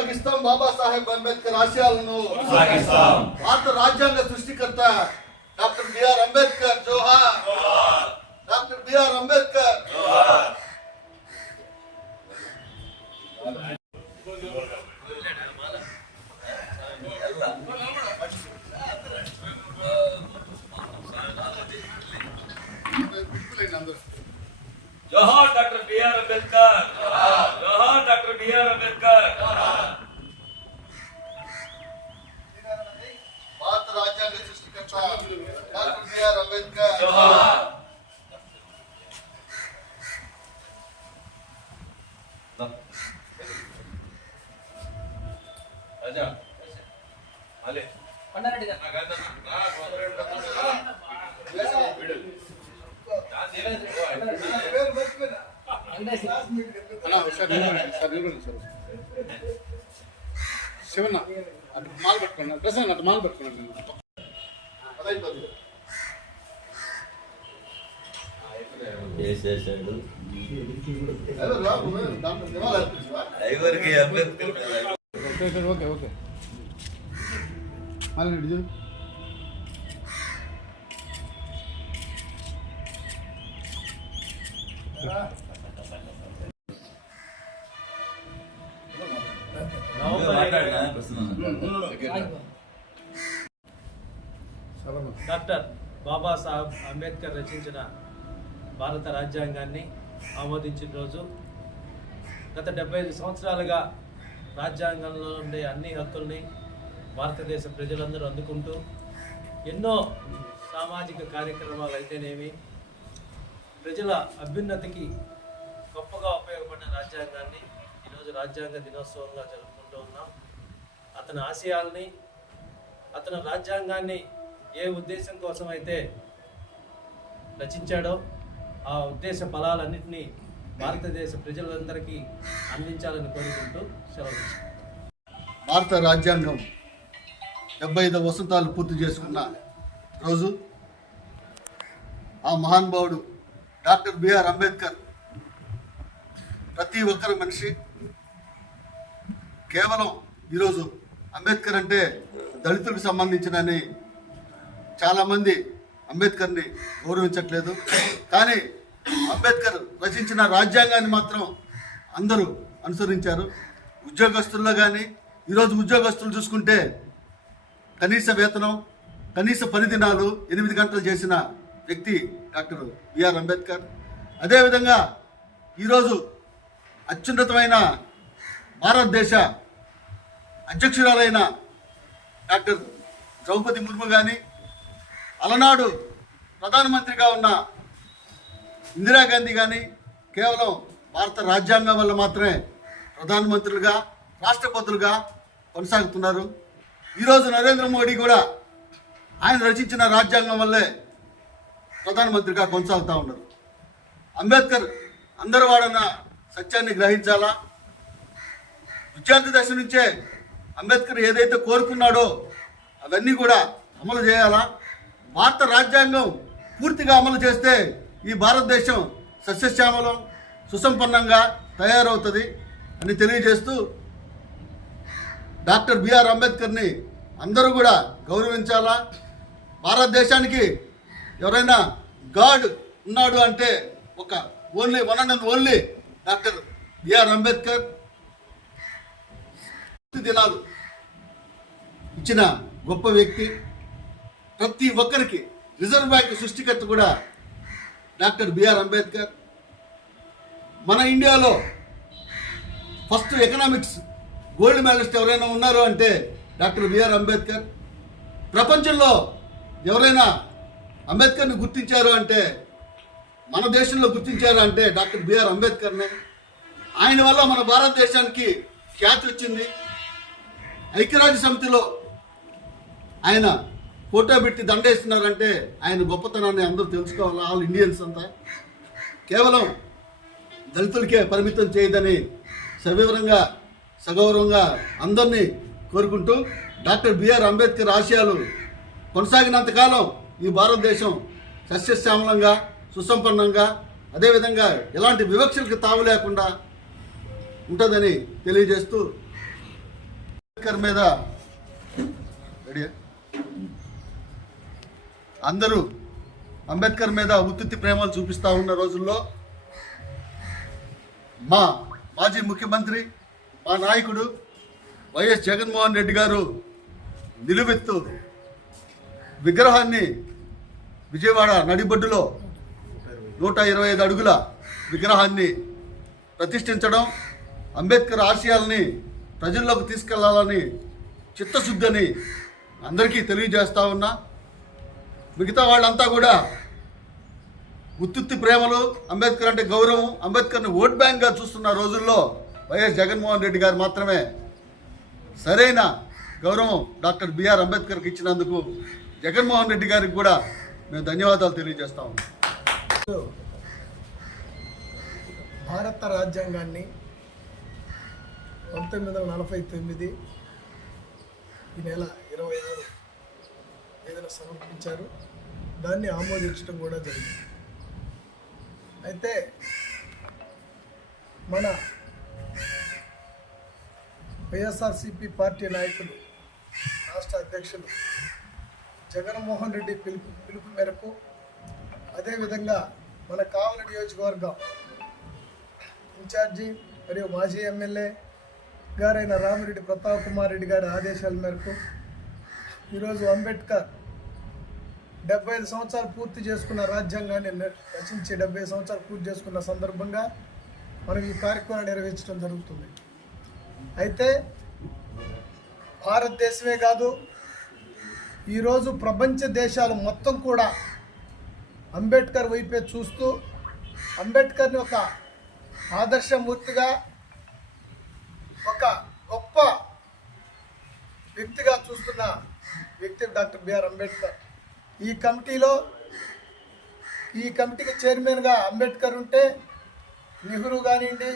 కొనసాగిస్తాం బాబాసాహెబ్ అంబేద్కర్ ఆశయాలను. భారత రాజ్యాంగ సృష్టికర్త డాక్టర్ బిఆర్ అంబేద్కర్ జోహార్. డాక్టర్ బిఆర్ అంబేద్కర్ జోహార్. जोहार डॉक्टर बी.आर. अम्बेडकर. जोहार डॉक्टर बी.आर. अम्बेडकर. భారత రాజ్యాంగ సృష్టికర్త డాక్టర్ బిఆర్ అంబేద్కర్ जोहार. आजा आले पंडारेड्डी गाరు శివన్న అటు మాల్ పెట్టుకున్నాను, ప్రసన్న అటు మాల్ పెట్టుకున్నాను. ఓకే ఓకే మళ్ళీ ఇటు చూడు. డాక్టర్ బాబాసాహెబ్ అంబేద్కర్ రచించిన భారత రాజ్యాంగాన్ని ఆమోదించిన రోజు. గత 75 సంవత్సరాలుగా రాజ్యాంగంలో ఉండే అన్ని హక్కుల్ని భారతదేశ ప్రజలందరూ అందుకుంటూ ఎన్నో సామాజిక కార్యక్రమాలు అయితేనేమి ప్రజల అభ్యున్నతికి గొప్పగా ఉపయోగపడిన రాజ్యాంగాన్ని ఈరోజు రాజ్యాంగ దినోత్సవంగా జరుపుకుంటూ ఉన్నాం. అతని ఆశయాల్ని, అతను రాజ్యాంగాన్ని ఏ ఉద్దేశం కోసం అయితే రచించాడో ఆ ఉద్దేశ ఫలాలన్నింటినీ భారతదేశ ప్రజలందరికీ అందించాలని కోరుకుంటూ సెలవు. భారత రాజ్యాంగం 75 వసంతాలు పూర్తి చేసుకున్న రోజు. ఆ మహానుభావుడు డాక్టర్ బిఆర్ అంబేద్కర్ ప్రతి ఒక్కరి మనిషి. కేవలం ఈరోజు అంబేద్కర్ అంటే దళితులకు సంబంధించినని చాలామంది అంబేద్కర్ని గౌరవించట్లేదు. కానీ అంబేద్కర్ రచించిన రాజ్యాంగాన్ని మాత్రం అందరూ అనుసరించారు. ఉద్యోగస్తుల్లో కానీ ఈరోజు ఉద్యోగస్తులు చూసుకుంటే కనీస వేతనం, కనీస పని దినాలు 8 గంటలు చేసిన వ్యక్తి డాక్టర్ బిఆర్ అంబేద్కర్. అదేవిధంగా ఈరోజు అత్యున్నతమైన భారతదేశ అధ్యక్షురాలైన డాక్టర్ ద్రౌపది ముర్ము కానీ, అలనాడు ప్రధానమంత్రిగా ఉన్న ఇందిరాగాంధీ కానీ కేవలం భారత రాజ్యాంగం వల్ల మాత్రమే ప్రధానమంత్రులుగా, రాష్ట్రపతులుగా కొనసాగుతున్నారు. ఈరోజు నరేంద్ర మోడీ కూడా ఆయన రచించిన రాజ్యాంగం వల్లే ప్రధానమంత్రిగా కొనసాగుతూ ఉన్నారు. అంబేద్కర్ అందరూ వాడన్న సత్యాన్ని గ్రహించాలా. విద్యార్థి దశ నుంచే అంబేద్కర్ ఏదైతే కోరుకున్నాడో అవన్నీ కూడా అమలు చేయాలా. భారత రాజ్యాంగం పూర్తిగా అమలు చేస్తే ఈ భారతదేశం సస్యశ్యామలం, సుసంపన్నంగా తయారవుతుంది అని తెలియజేస్తూ డాక్టర్ బిఆర్ అంబేద్కర్ని అందరూ కూడా గౌరవించాలా. భారతదేశానికి ఎవరైనా గాడ్ ఉన్నాడు అంటే ఒక only one and only doctor B R Ambedkar. దినాలు ఇచ్చిన గొప్ప వ్యక్తి. ప్రతి ఒక్కరికి రిజర్వ్ బ్యాంక్ సృష్టికర్త కూడా డాక్టర్ బిఆర్ అంబేద్కర్. మన ఇండియాలో ఫస్ట్ ఎకనామిక్స్ గోల్డ్ మెడలిస్ట్ ఎవరైనా ఉన్నారు అంటే డాక్టర్ బిఆర్ అంబేద్కర్. ప్రపంచంలో ఎవరైనా అంబేద్కర్ని గుర్తించారు అంటే, మన దేశంలో గుర్తించారు అంటే డాక్టర్ బిఆర్ అంబేద్కర్నే. ఆయన వల్ల మన భారతదేశానికి ఖ్యాతి వచ్చింది. ఐక్యరాజ్య సమితిలో ఆయన ఫోటో పెట్టి దండేస్తున్నారంటే ఆయన గొప్పతనాన్ని అందరూ తెలుసుకోవాలి. ఆల్ ఇండియన్స్ అంతా కేవలం దళితులకే పరిమితం చేయదని సవివరంగా సగౌరవంగా అందరినీ కోరుకుంటూ డాక్టర్ బిఆర్ అంబేద్కర్ ఆశయాలు కొనసాగినంతకాలం ఈ భారతదేశం సస్యశ్యామలంగా, సుసంపన్నంగా, అదేవిధంగా ఎలాంటి వివక్షలకు తావు లేకుండా ఉంటుందని తెలియజేస్తూ అంబేద్కర్ మీద అందరూ అంబేద్కర్ మీద ఉత్తుత్తి ప్రేమలు చూపిస్తూ ఉన్న రోజుల్లో మా మాజీ ముఖ్యమంత్రి మా నాయకుడు వైఎస్ జగన్మోహన్ రెడ్డి గారు నిలువెత్తు విగ్రహాన్ని విజయవాడ నడిబొడ్డులో 125 అడుగుల విగ్రహాన్ని ప్రతిష్ఠించడం, అంబేద్కర్ ఆశయాల్ని ప్రజల్లోకి తీసుకెళ్లాలని చిత్తశుద్ధిని అందరికీ తెలియజేస్తా ఉన్నా. మిగతా వాళ్ళంతా కూడా ఉత్తుత్తి ప్రేమలు, అంబేద్కర్ అంటే గౌరవం, అంబేద్కర్ని ఓట్ బ్యాంక్గా చూస్తున్న రోజుల్లో వైఎస్ జగన్మోహన్ రెడ్డి గారు మాత్రమే సరైన గౌరవం డాక్టర్ బిఆర్ అంబేద్కర్కి ఇచ్చినందుకు జగన్మోహన్ రెడ్డి గారికి కూడా మేము ధన్యవాదాలు తెలియజేస్తా ఉన్నాం. భారత రాజ్యాంగాన్ని 1949 ఈ నెల 26 తేదీన సమర్పించారు. దాన్ని ఆమోదించడం కూడా జరిగింది. అయితే మన వైఎస్ఆర్సీపీ పార్టీ నాయకులు, రాష్ట్ర అధ్యక్షులు జగన్మోహన్ రెడ్డి పిలుపు మేరకు, అదేవిధంగా మన కావలి నియోజకవర్గం ఇన్ఛార్జి మరియు మాజీ ఎమ్మెల్యే గారైన రామిరెడ్డి ప్రతాప్ కుమార్ రెడ్డి గారి ఆదేశాల మేరకు ఈరోజు అంబేద్కర్ 75 సంవత్సరాలు పూర్తి చేసుకున్న రాజ్యాంగాన్ని రచించి 75 సంవత్సరాలు పూర్తి చేసుకున్న సందర్భంగా మనం ఈ కార్యక్రమాన్ని నిర్వహించడం జరుగుతుంది. అయితే భారతదేశమే కాదు, ఈరోజు ప్రపంచ దేశాలు మొత్తం కూడా అంబేద్కర్ వైపే చూస్తూ అంబేద్కర్ని ఒక ఆదర్శమూర్తిగా, ఒక గొప్ప వ్యక్తిగా చూస్తున్న వ్యక్తి డాక్టర్ బిఆర్ అంబేద్కర్. ఈ కమిటీకి చైర్మన్గా అంబేద్కర్ ఉంటే నెహ్రూ కానివ్వండి,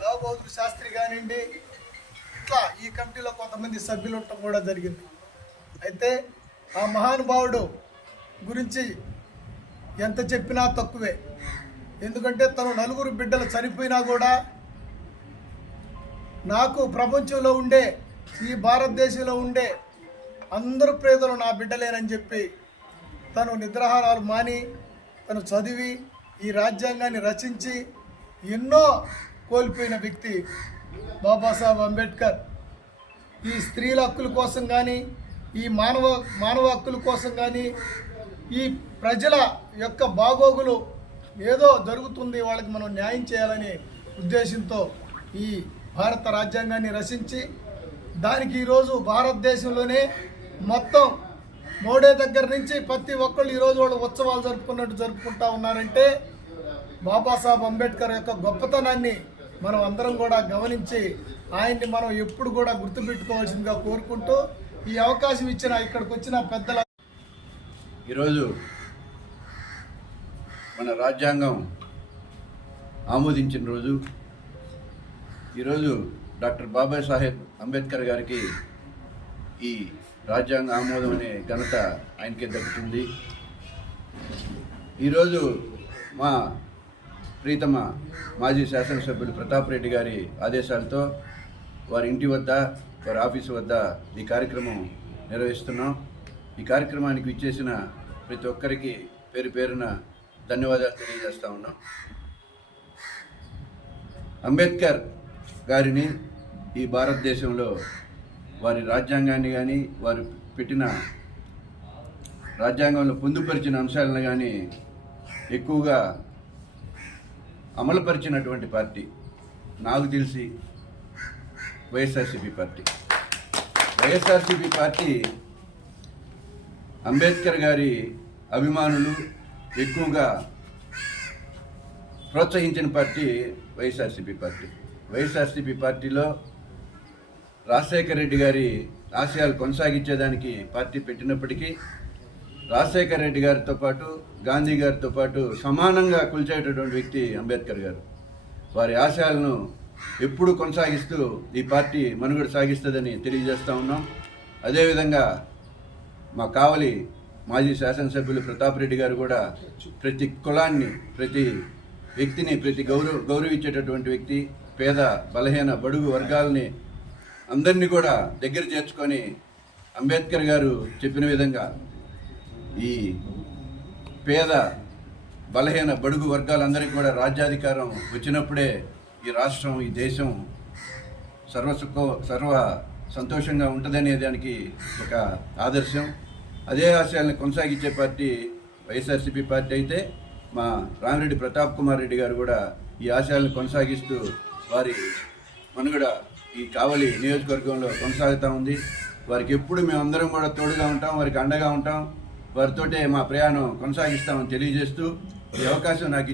లాల్ బహదూర్ శాస్త్రి కానివ్వండి, ఇట్లా ఈ కమిటీలో కొంతమంది సభ్యులు ఉండటం కూడా జరిగింది. అయితే ఆ మహానుభావుడు గురించి ఎంత చెప్పినా తక్కువే. ఎందుకంటే తను 4 బిడ్డలు చనిపోయినా కూడా నాకు ప్రపంచంలో ఉండే, ఈ భారతదేశంలో ఉండే అందరూ పేదలు నా బిడ్డలేనని చెప్పి తను నిద్రాహారాలు మాని తను చదివి ఈ రాజ్యాంగాన్ని రచించి ఎన్నో కోల్పోయిన వ్యక్తి బాబాసాహెబ్ అంబేద్కర్. ఈ స్త్రీల హక్కుల కోసం కానీ, ఈ మానవ హక్కుల కోసం కానీ, ఈ ప్రజల యొక్క బాగోగులు ఏదో జరుగుతుంది, వాళ్ళకి మనం న్యాయం చేయాలనే ఉద్దేశంతో ఈ భారత రాజ్యాంగాన్ని రచించి దానికి ఈరోజు భారతదేశంలోనే మొత్తం మోడే దగ్గర నుంచి ప్రతి ఒక్కళ్ళు ఈరోజు వాళ్ళు ఉత్సవాలు జరుపుకుంటా ఉన్నారంటే బాబాసాహెబ్ అంబేద్కర్ యొక్క గొప్పతనాన్ని మనం అందరం కూడా గమనించి ఆయన్ని మనం ఎప్పుడు కూడా గుర్తుపెట్టుకోవాల్సిందిగా కోరుకుంటూ ఈ అవకాశం ఇచ్చిన ఇక్కడికి వచ్చిన పెద్దల ఈరోజు మన రాజ్యాంగం ఆమోదించిన రోజు. ఈరోజు డాక్టర్ బాబాసాహెబ్ అంబేద్కర్ గారికి ఈ రాజ్యాంగ ఆమోదం అనే ఘనత ఆయనకే దక్కుతుంది. ఈరోజు మా ప్రీతమ మాజీ శాసనసభ్యులు ప్రతాప్ రెడ్డి గారి ఆదేశాలతో వారి ఇంటి వద్ద, వారి ఆఫీసు వద్ద ఈ కార్యక్రమం నిర్వహిస్తున్నాం. ఈ కార్యక్రమానికి విచ్చేసిన ప్రతి ఒక్కరికి పేరు పేరున ధన్యవాదాలు తెలియజేస్తా ఉన్నాం. అంబేద్కర్ గారిని ఈ భారతదేశంలో వారి రాజ్యాంగాన్ని కానీ, వారు పెట్టిన రాజ్యాంగంలో పొందుపరిచిన అంశాలను కానీ ఎక్కువగా అమలుపరిచినటువంటి పార్టీ నాకు తెలిసి వైఎస్ఆర్సీపీ పార్టీ. వైఎస్ఆర్సీపీ పార్టీ అంబేద్కర్ గారి అభిమానులు ఎక్కువగా ప్రోత్సహించిన పార్టీ వైఎస్ఆర్సీపీ పార్టీ. వైఎస్ఆర్సీపీ పార్టీలో రాజశేఖర రెడ్డి గారి ఆశయాలు కొనసాగించేదానికి పార్టీ పెట్టినప్పటికీ రాజశేఖర రెడ్డి గారితో పాటు, గాంధీ గారితో పాటు సమానంగా కొలిచేటటువంటి వ్యక్తి అంబేద్కర్ గారు. వారి ఆశయాలను ఎప్పుడు కొనసాగిస్తూ ఈ పార్టీ మనుగడ సాగిస్తుందని తెలియజేస్తూ ఉన్నాం. అదేవిధంగా మా కావలి మాజీ శాసనసభ్యులు ప్రతాప్ రెడ్డి గారు కూడా ప్రతి కులాన్ని, ప్రతి వ్యక్తిని గౌరవించేటటువంటి వ్యక్తి. పేద, బలహీన, బడుగు వర్గాలని అందరినీ కూడా దగ్గర చేర్చుకొని అంబేద్కర్ గారు చెప్పిన విధంగా ఈ పేద బలహీన బడుగు వర్గాలందరికీ కూడా రాజ్యాధికారం వచ్చినప్పుడే ఈ రాష్ట్రం, ఈ దేశం సర్వ సంతోషంగా ఉంటుందనే దానికి ఒక ఆదర్శం. అదే ఆశయాలను కొనసాగించే పార్టీ వైఎస్ఆర్సీపీ పార్టీ అయితే మా రామిరెడ్డి ప్రతాప్ కుమార్ రెడ్డి గారు కూడా ఈ ఆశయాలను కొనసాగిస్తూ వారి మనుగడ ఈ కావలి నియోజకవర్గంలో కొనసాగుతూ ఉంది. వారికి ఎప్పుడు మేమందరం కూడా తోడుగా ఉంటాం, వారికి అండగా ఉంటాం, వారితోటే మా ప్రయాణం కొనసాగిస్తామని తెలియజేస్తూ ఈ అవకాశం నాకు